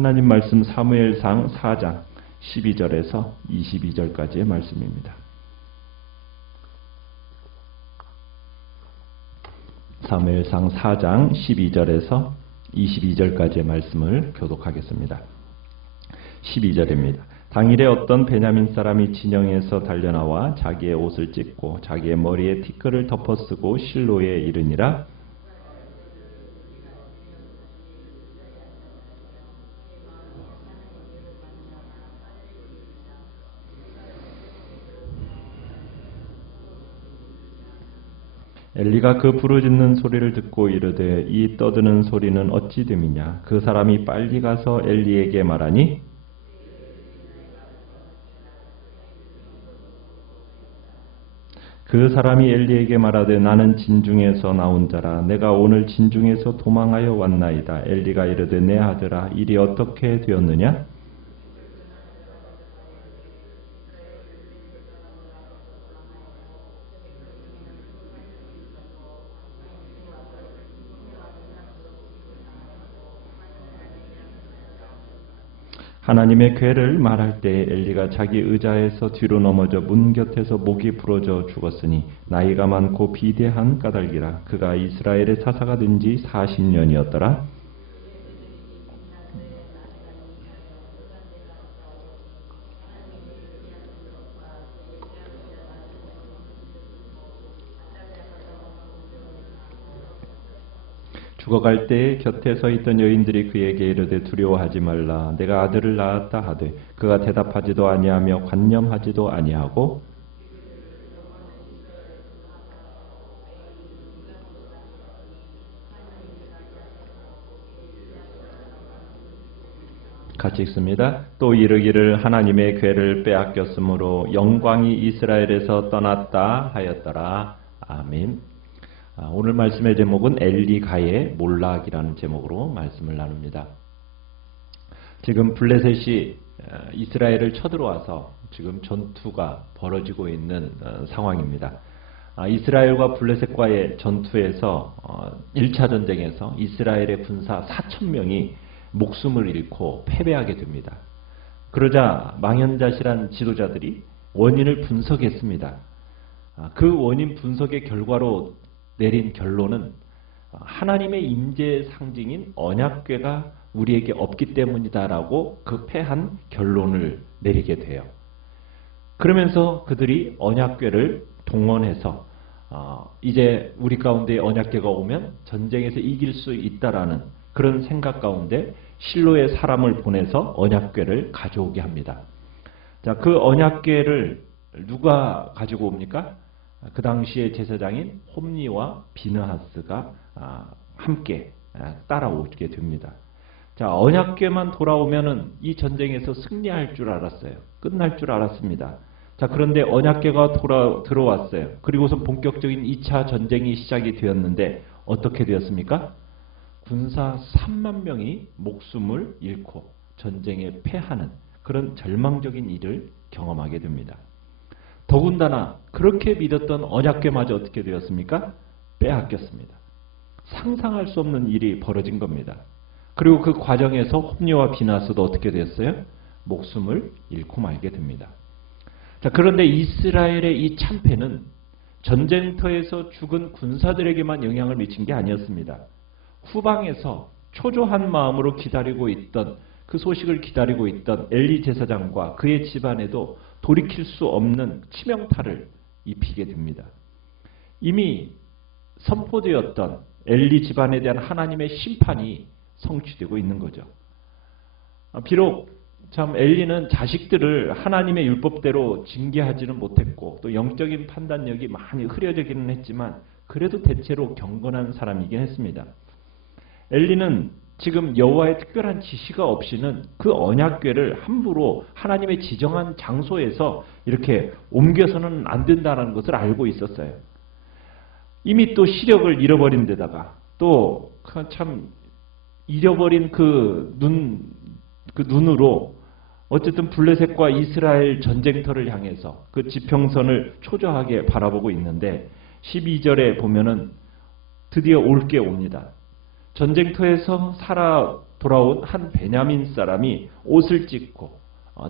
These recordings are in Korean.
하나님 말씀 사무엘상 4장 12절에서 22절까지의 말씀입니다. 사무엘상 4장 12절에서 22절까지의 말씀을 교독하겠습니다. 12절입니다. 당일에 어떤 베냐민 사람이 진영에서 달려나와 자기의 옷을 찢고 자기의 머리에 티끌을 덮어쓰고 실로에 이르니라. 엘리가 그 부르짖는 소리를 듣고 이르되 이 떠드는 소리는 어찌 됨이냐. 그 사람이 빨리 가서 엘리에게 말하니 그 사람이 엘리에게 말하되 나는 진중에서 나온 자라. 내가 오늘 진중에서 도망하여 왔나이다. 엘리가 이르되 내 아들아 일이 어떻게 되었느냐. 하나님의 괴를 말할 때 엘리가 자기 의자에서 뒤로 넘어져 문 곁에서 목이 부러져 죽었으니 나이가 많고 비대한 까닭이라. 그가 이스라엘의 사사가 된 지 40년이었더라. 죽어갈 때에 곁에 서 있던 여인들이 그에게 이르되 두려워하지 말라. 내가 아들을 낳았다 하되 그가 대답하지도 아니하며 관념하지도 아니하고 같이 읽습니다. 또 이르기를 하나님의 괴를 빼앗겼으므로 영광이 이스라엘에서 떠났다 하였더라. 아멘. 오늘 말씀의 제목은 엘리가의 몰락이라는 제목으로 말씀을 나눕니다. 지금 블레셋이 이스라엘을 쳐들어와서 지금 전투가 벌어지고 있는 상황입니다. 이스라엘과 블레셋과의 전투에서 1차 전쟁에서 이스라엘의 군사 4,000명이 목숨을 잃고 패배하게 됩니다. 그러자 망연자실한 지도자들이 원인을 분석했습니다. 그 원인 분석의 결과로 내린 결론은 하나님의 임재의 상징인 언약궤가 우리에게 없기 때문이다라고 그 패한 결론을 내리게 돼요. 그러면서 그들이 언약궤를 동원해서 이제 우리 가운데 언약궤가 오면 전쟁에서 이길 수 있다라는 그런 생각 가운데 실로의 사람을 보내서 언약궤를 가져오게 합니다. 자, 그 언약궤를 누가 가지고 옵니까? 그 당시의 제사장인 홈니와 비느하스가 함께 따라오게 됩니다. 자, 언약궤만 돌아오면은 이 전쟁에서 승리할 줄 알았어요. 끝날 줄 알았습니다. 자, 그런데 언약궤가 들어왔어요. 그리고서 본격적인 2차 전쟁이 시작이 되었는데 어떻게 되었습니까? 군사 3만 명이 목숨을 잃고 전쟁에 패하는 그런 절망적인 일을 경험하게 됩니다. 더군다나 그렇게 믿었던 언약궤마저 어떻게 되었습니까? 빼앗겼습니다. 상상할 수 없는 일이 벌어진 겁니다. 그리고 그 과정에서 홈리와 비나스도 어떻게 됐어요? 목숨을 잃고 말게 됩니다. 자, 그런데 이스라엘의 이 참패는 전쟁터에서 죽은 군사들에게만 영향을 미친 게 아니었습니다. 후방에서 초조한 마음으로 기다리고 있던 그 소식을 기다리고 있던 엘리 제사장과 그의 집안에도 돌이킬 수 없는 치명타를 입히게 됩니다. 이미 선포되었던 엘리 집안에 대한 하나님의 심판이 성취되고 있는 거죠. 비록 참 엘리는 자식들을 하나님의 율법대로 징계하지는 못했고 또 영적인 판단력이 많이 흐려지기는 했지만 그래도 대체로 경건한 사람이긴 했습니다. 엘리는 지금 여호와의 특별한 지시가 없이는 그 언약궤를 함부로 하나님의 지정한 장소에서 이렇게 옮겨서는 안 된다는 것을 알고 있었어요. 이미 또 시력을 잃어버린 데다가 또 참 잃어버린 그 눈으로 어쨌든 블레셋과 이스라엘 전쟁터를 향해서 그 지평선을 초조하게 바라보고 있는데 12절에 보면은 드디어 올 게 옵니다. 전쟁터에서 돌아온 한 베냐민 사람이 옷을 찢고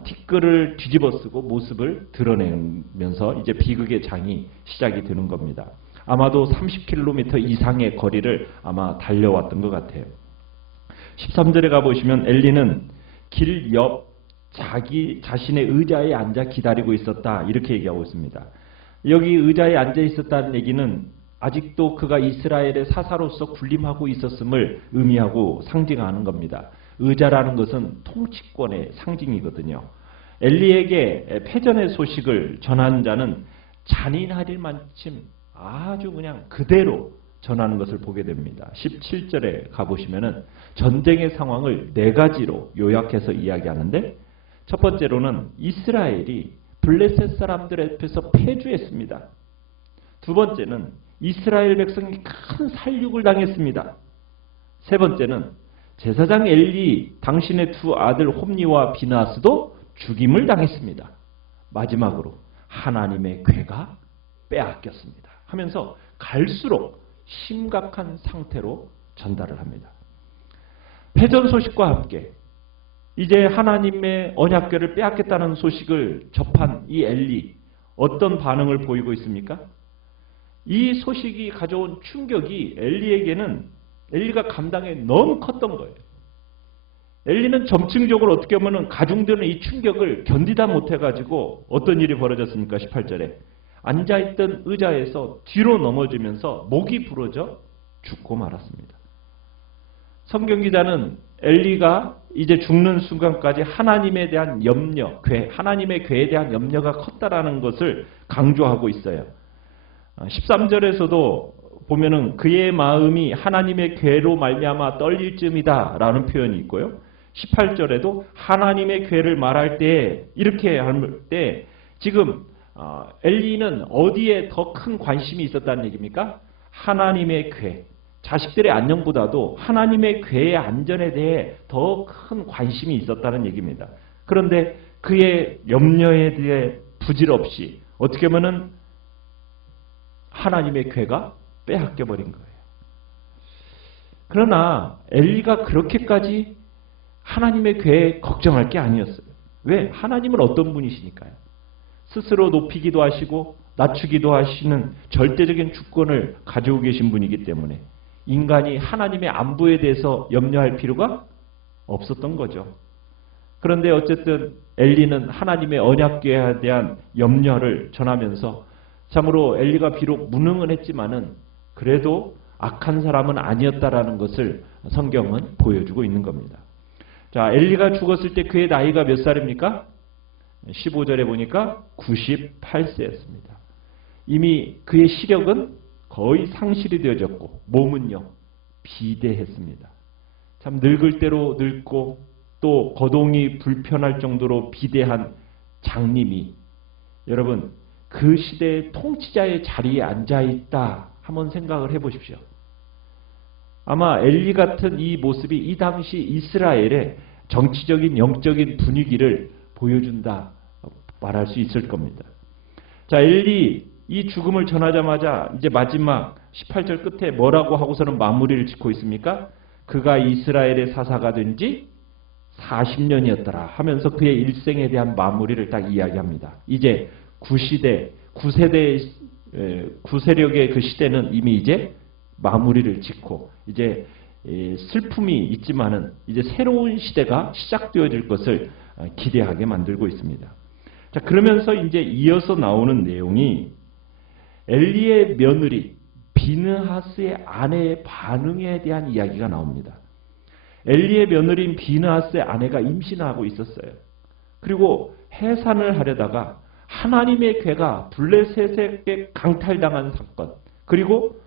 티끌을 뒤집어 쓰고 모습을 드러내면서 이제 비극의 장이 시작이 되는 겁니다. 아마도 30km 이상의 거리를 아마 달려왔던 것 같아요. 13절에 가보시면 엘리는 길 옆 자기 자신의 의자에 앉아 기다리고 있었다, 이렇게 얘기하고 있습니다. 여기 의자에 앉아 있었다는 얘기는 아직도 그가 이스라엘의 사사로서 군림하고 있었음을 의미하고 상징하는 겁니다. 의자라는 것은 통치권의 상징이거든요. 엘리에게 패전의 소식을 전한 자는 잔인할 만큼 아주 그냥 그대로 전하는 것을 보게 됩니다. 17절에 가보시면은 전쟁의 상황을 네 가지로 요약해서 이야기하는데, 첫 번째로는 이스라엘이 블레셋 사람들 앞에서 패주했습니다. 두 번째는 이스라엘 백성이 큰 살육을 당했습니다. 세 번째는 제사장 엘리 당신의 두 아들 홈니와 비나스도 죽임을 당했습니다. 마지막으로 하나님의 궤가 빼앗겼습니다 하면서 갈수록 심각한 상태로 전달을 합니다. 패전 소식과 함께 이제 하나님의 언약궤를 빼앗겠다는 소식을 접한 이 엘리, 어떤 반응을 보이고 있습니까? 이 소식이 가져온 충격이 엘리가 감당에 너무 컸던 거예요. 엘리는 점층적으로 어떻게 보면 가중되는 이 충격을 견디다 못해가지고 어떤 일이 벌어졌습니까? 18절에 앉아있던 의자에서 뒤로 넘어지면서 목이 부러져 죽고 말았습니다. 성경기자는 엘리가 이제 죽는 순간까지 하나님에 대한 염려, 하나님의 궤에 대한 염려가 컸다라는 것을 강조하고 있어요. 13절에서도 보면은 그의 마음이 하나님의 궤로 말미암아 떨릴 쯤이다 라는 표현이 있고요. 18절에도 하나님의 궤를 말할 때, 이렇게 할 때 지금 엘리는 어디에 더 큰 관심이 있었다는 얘기입니까? 하나님의 궤, 자식들의 안녕보다도 하나님의 궤의 안전에 대해 더 큰 관심이 있었다는 얘기입니다. 그런데 그의 염려에 대해 부질없이 어떻게 보면은 하나님의 궤가 빼앗겨 버린 거예요. 그러나 엘리가 그렇게까지 하나님의 궤에 걱정할 게 아니었어요. 왜? 하나님은 어떤 분이시니까요. 스스로 높이기도 하시고 낮추기도 하시는 절대적인 주권을 가지고 계신 분이기 때문에 인간이 하나님의 안부에 대해서 염려할 필요가 없었던 거죠. 그런데 어쨌든 엘리는 하나님의 언약궤에 대한 염려를 전하면서 참으로 엘리가 비록 무능은 했지만은 그래도 악한 사람은 아니었다라는 것을 성경은 보여주고 있는 겁니다. 자, 엘리가 죽었을 때 그의 나이가 몇 살입니까? 15절에 보니까 98세였습니다. 이미 그의 시력은 거의 상실이 되어졌고 몸은요 비대했습니다. 참 늙을 대로 늙고 또 거동이 불편할 정도로 비대한 장님이 여러분 그 시대의 통치자의 자리에 앉아있다 한번 생각을 해보십시오. 아마 엘리 같은 이 모습이 이 당시 이스라엘의 정치적인 영적인 분위기를 보여준다 말할 수 있을 겁니다. 자, 엘리 이 죽음을 전하자마자 이제 마지막 18절 끝에 뭐라고 하고서는 마무리를 짓고 있습니까? 그가 이스라엘의 사사가 된 지 40년이었더라 하면서 그의 일생에 대한 마무리를 딱 이야기합니다. 이제 구세력의 그 시대는 이미 이제 마무리를 짓고 이제 슬픔이 있지만은 이제 새로운 시대가 시작되어질 것을 기대하게 만들고 있습니다. 자, 그러면서 이제 이어서 나오는 내용이 엘리의 며느리 비느하스의 아내의 반응에 대한 이야기가 나옵니다. 엘리의 며느리인 비느하스의 아내가 임신하고 있었어요. 그리고 해산을 하려다가 하나님의 궤가 블레셋에게 강탈당한 사건, 그리고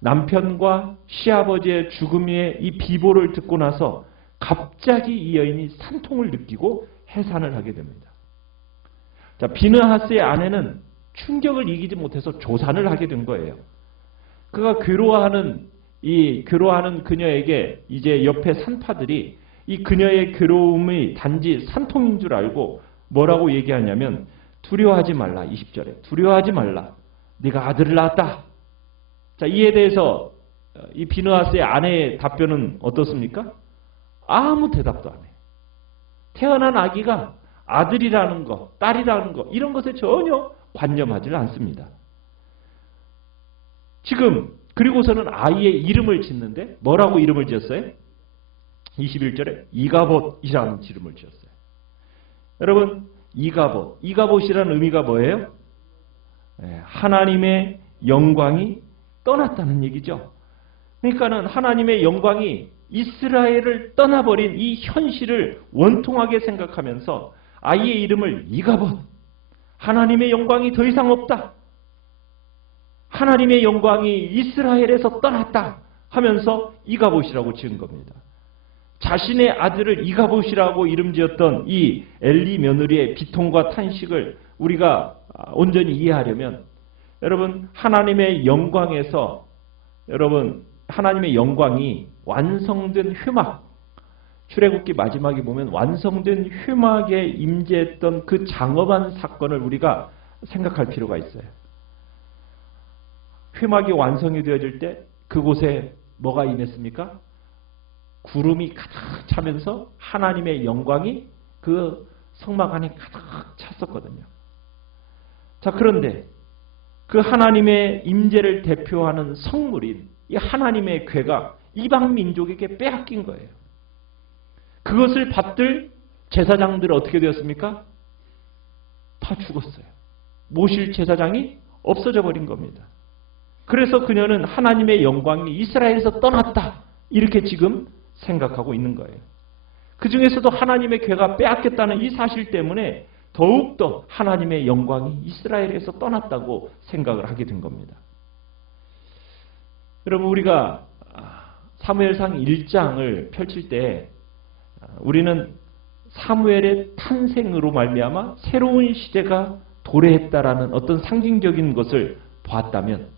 남편과 시아버지의 죽음의 이 비보를 듣고 나서 갑자기 이 여인이 산통을 느끼고 해산을 하게 됩니다. 자, 비느하스의 아내는 충격을 이기지 못해서 조산을 하게 된 거예요. 그가 괴로워하는 그녀에게 이제 옆에 산파들이 이 그녀의 괴로움이 단지 산통인 줄 알고 뭐라고 얘기하냐면 두려워하지 말라. 20절에 두려워하지 말라. 네가 아들을 낳았다. 자, 이에 대해서 이 비느하스의 아내의 답변은 어떻습니까? 아무 대답도 안 해요. 태어난 아기가 아들이라는 거, 딸이라는 거 이런 것에 전혀 관념하지 않습니다. 지금 그리고서는 아이의 이름을 짓는데 뭐라고 이름을 지었어요? 21절에 이가봇이라는 이름을 지었어요. 여러분 이가봇이라는 의미가 뭐예요? 하나님의 영광이 떠났다는 얘기죠. 그러니까는 하나님의 영광이 이스라엘을 떠나버린 이 현실을 원통하게 생각하면서 아이의 이름을 이가봇, 하나님의 영광이 더 이상 없다, 하나님의 영광이 이스라엘에서 떠났다 하면서 이가봇이라고 지은 겁니다. 자신의 아들을 이가봇이라고 이름 지었던 이 엘리 며느리의 비통과 탄식을 우리가 온전히 이해하려면 여러분 하나님의 영광에서 여러분 하나님의 영광이 완성된 회막, 출애굽기 마지막에 보면 완성된 회막에 임재했던 그 장엄한 사건을 우리가 생각할 필요가 있어요. 회막이 완성이 되어질 때 그곳에 뭐가 임했습니까? 구름이 가득 차면서 하나님의 영광이 그 성막 안에 가득 찼었거든요. 자, 그런데 그 하나님의 임재를 대표하는 성물인 이 하나님의 궤가 이방 민족에게 빼앗긴 거예요. 그것을 받들 제사장들은 어떻게 되었습니까? 다 죽었어요. 모실 제사장이 없어져 버린 겁니다. 그래서 그녀는 하나님의 영광이 이스라엘에서 떠났다 이렇게 지금 생각하고 있는 거예요. 그 중에서도 하나님의 궤가 빼앗겼다는 이 사실 때문에 더욱더 하나님의 영광이 이스라엘에서 떠났다고 생각을 하게 된 겁니다. 여러분 우리가 사무엘상 1장을 펼칠 때 우리는 사무엘의 탄생으로 말미암아 새로운 시대가 도래했다라는 어떤 상징적인 것을 보았다면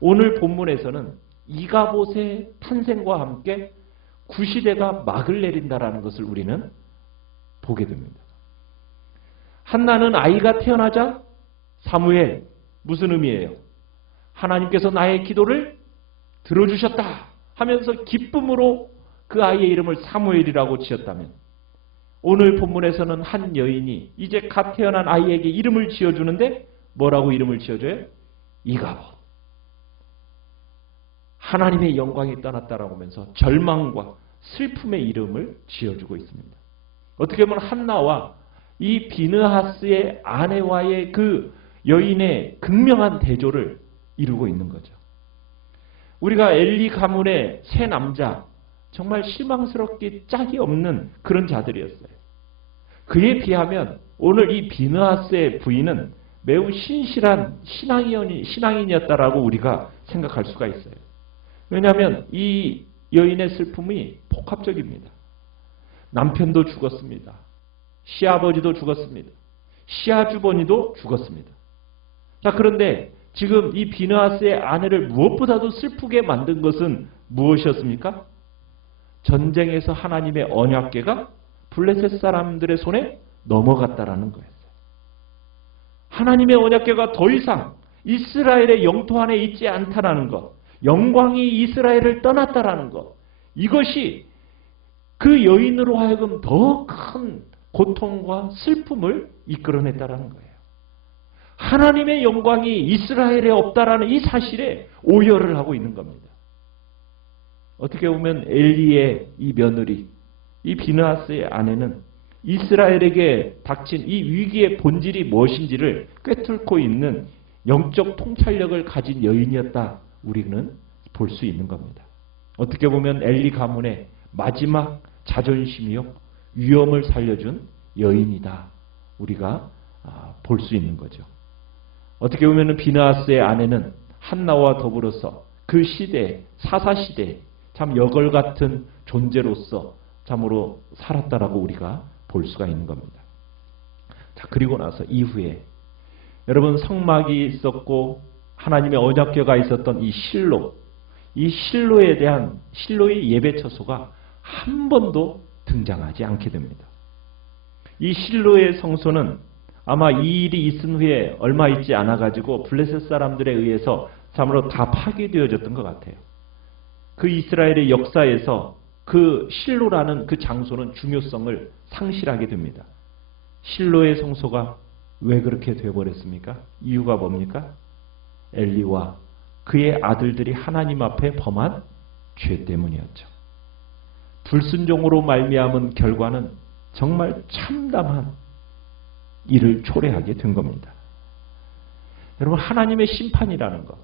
오늘 본문에서는 이가봇의 탄생과 함께 구시대가 막을 내린다라는 것을 우리는 보게 됩니다. 한나는 아이가 태어나자 사무엘 무슨 의미예요? 하나님께서 나의 기도를 들어주셨다 하면서 기쁨으로 그 아이의 이름을 사무엘이라고 지었다면 오늘 본문에서는 한 여인이 이제 갓 태어난 아이에게 이름을 지어주는데 뭐라고 이름을 지어줘요? 이가봇. 하나님의 영광이 떠났다라고 하면서 절망과 슬픔의 이름을 지어주고 있습니다. 어떻게 보면 한나와 이 비느하스의 아내와의 그 여인의 극명한 대조를 이루고 있는 거죠. 우리가 엘리 가문의 세 남자 정말 실망스럽게 짝이 없는 그런 자들이었어요. 그에 비하면 오늘 이 비느하스의 부인은 매우 신실한 신앙인이었다라고 우리가 생각할 수가 있어요. 왜냐하면 이 여인의 슬픔이 복합적입니다. 남편도 죽었습니다. 시아버지도 죽었습니다. 시아주버니도 죽었습니다. 자, 그런데 지금 이 비느하스의 아내를 무엇보다도 슬프게 만든 것은 무엇이었습니까? 전쟁에서 하나님의 언약궤가 블레셋 사람들의 손에 넘어갔다라는 거였어요. 하나님의 언약궤가 더 이상 이스라엘의 영토 안에 있지 않다라는 것, 영광이 이스라엘을 떠났다라는 것, 이것이 그 여인으로 하여금 더 큰 고통과 슬픔을 이끌어냈다라는 거예요. 하나님의 영광이 이스라엘에 없다라는 이 사실에 오열을 하고 있는 겁니다. 어떻게 보면 엘리의 이 며느리, 이 비느하스의 아내는 이스라엘에게 닥친 이 위기의 본질이 무엇인지를 꿰뚫고 있는 영적 통찰력을 가진 여인이었다. 우리는 볼 수 있는 겁니다. 어떻게 보면 엘리 가문의 마지막 자존심이요 위엄을 살려준 여인이다. 우리가 볼 수 있는 거죠. 어떻게 보면 비느하스의 아내는 한나와 더불어서 그 시대, 사사시대에 참 여걸 같은 존재로서 참으로 살았다라고 우리가 볼 수가 있는 겁니다. 자, 그리고 나서 이후에 여러분 성막이 있었고 하나님의 언약궤가 있었던 이 실로에 대한 실로의 예배 처소가 한 번도 등장하지 않게 됩니다. 이 실로의 성소는 아마 이 일이 있은 후에 얼마 있지 않아 가지고 블레셋 사람들에 의해서 참으로 다 파괴되어졌던 것 같아요. 그 이스라엘의 역사에서 그 실로라는 그 장소는 중요성을 상실하게 됩니다. 실로의 성소가 왜 그렇게 되어버렸습니까? 이유가 뭡니까? 엘리와 그의 아들들이 하나님 앞에 범한 죄 때문이었죠. 불순종으로 말미암은 결과는 정말 참담한 일을 초래하게 된 겁니다. 여러분, 하나님의 심판이라는 것,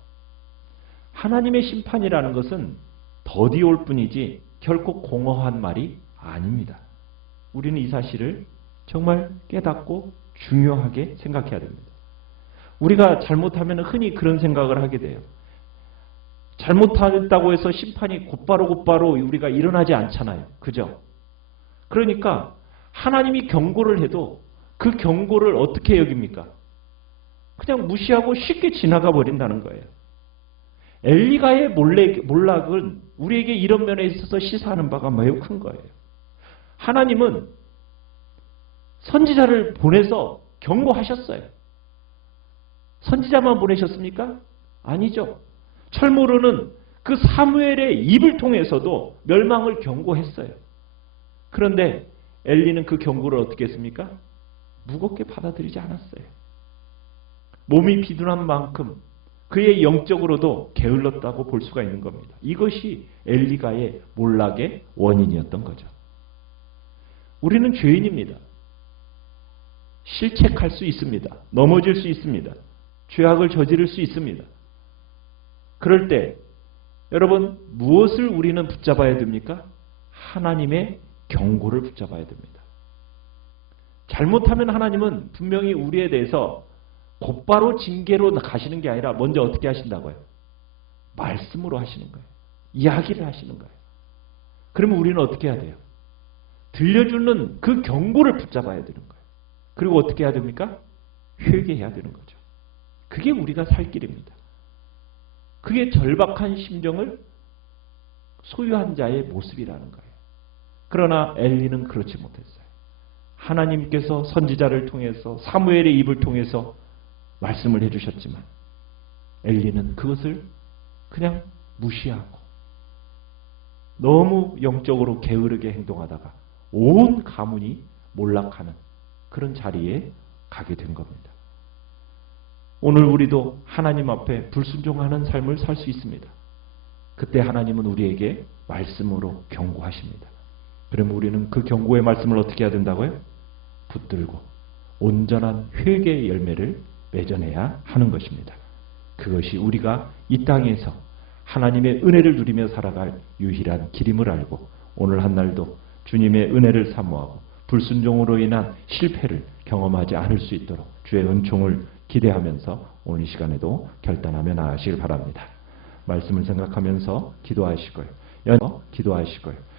하나님의 심판이라는 것은 더디올 뿐이지 결코 공허한 말이 아닙니다. 우리는 이 사실을 정말 깨닫고 중요하게 생각해야 됩니다. 우리가 잘못하면 흔히 그런 생각을 하게 돼요. 잘못했다고 해서 심판이 곧바로 우리가 일어나지 않잖아요. 그죠? 그러니까 하나님이 경고를 해도 그 경고를 어떻게 여깁니까? 그냥 무시하고 쉽게 지나가 버린다는 거예요. 엘리가의 몰락은 우리에게 이런 면에 있어서 시사하는 바가 매우 큰 거예요. 하나님은 선지자를 보내서 경고하셨어요. 선지자만 보내셨습니까? 아니죠. 철모르는 그 사무엘의 입을 통해서도 멸망을 경고했어요. 그런데 엘리는 그 경고를 어떻게 했습니까? 무겁게 받아들이지 않았어요. 몸이 비둔한 만큼 그의 영적으로도 게을렀다고 볼 수가 있는 겁니다. 이것이 엘리가의 몰락의 원인이었던 거죠. 우리는 죄인입니다. 실책할 수 있습니다. 넘어질 수 있습니다. 죄악을 저지를 수 있습니다. 그럴 때 여러분, 무엇을 우리는 붙잡아야 됩니까? 하나님의 경고를 붙잡아야 됩니다. 잘못하면 하나님은 분명히 우리에 대해서 곧바로 징계로 가시는 게 아니라 먼저 어떻게 하신다고요? 말씀으로 하시는 거예요. 이야기를 하시는 거예요. 그러면 우리는 어떻게 해야 돼요? 들려주는 그 경고를 붙잡아야 되는 거예요. 그리고 어떻게 해야 됩니까? 회개해야 되는 거죠. 그게 우리가 살 길입니다. 그게 절박한 심정을 소유한 자의 모습이라는 거예요. 그러나 엘리는 그렇지 못했어요. 하나님께서 선지자를 통해서 사무엘의 입을 통해서 말씀을 해주셨지만 엘리는 그것을 그냥 무시하고 너무 영적으로 게으르게 행동하다가 온 가문이 몰락하는 그런 자리에 가게 된 겁니다. 오늘 우리도 하나님 앞에 불순종하는 삶을 살 수 있습니다. 그때 하나님은 우리에게 말씀으로 경고하십니다. 그러면 우리는 그 경고의 말씀을 어떻게 해야 된다고요? 붙들고 온전한 회개의 열매를 맺어내야 하는 것입니다. 그것이 우리가 이 땅에서 하나님의 은혜를 누리며 살아갈 유일한 길임을 알고 오늘 한 날도 주님의 은혜를 사모하고 불순종으로 인한 실패를 경험하지 않을 수 있도록 주의 은총을 기대하면서 오늘 이 시간에도 결단하며 나아가시길 바랍니다. 말씀을 생각하면서 기도하시고요. 기도하시고요.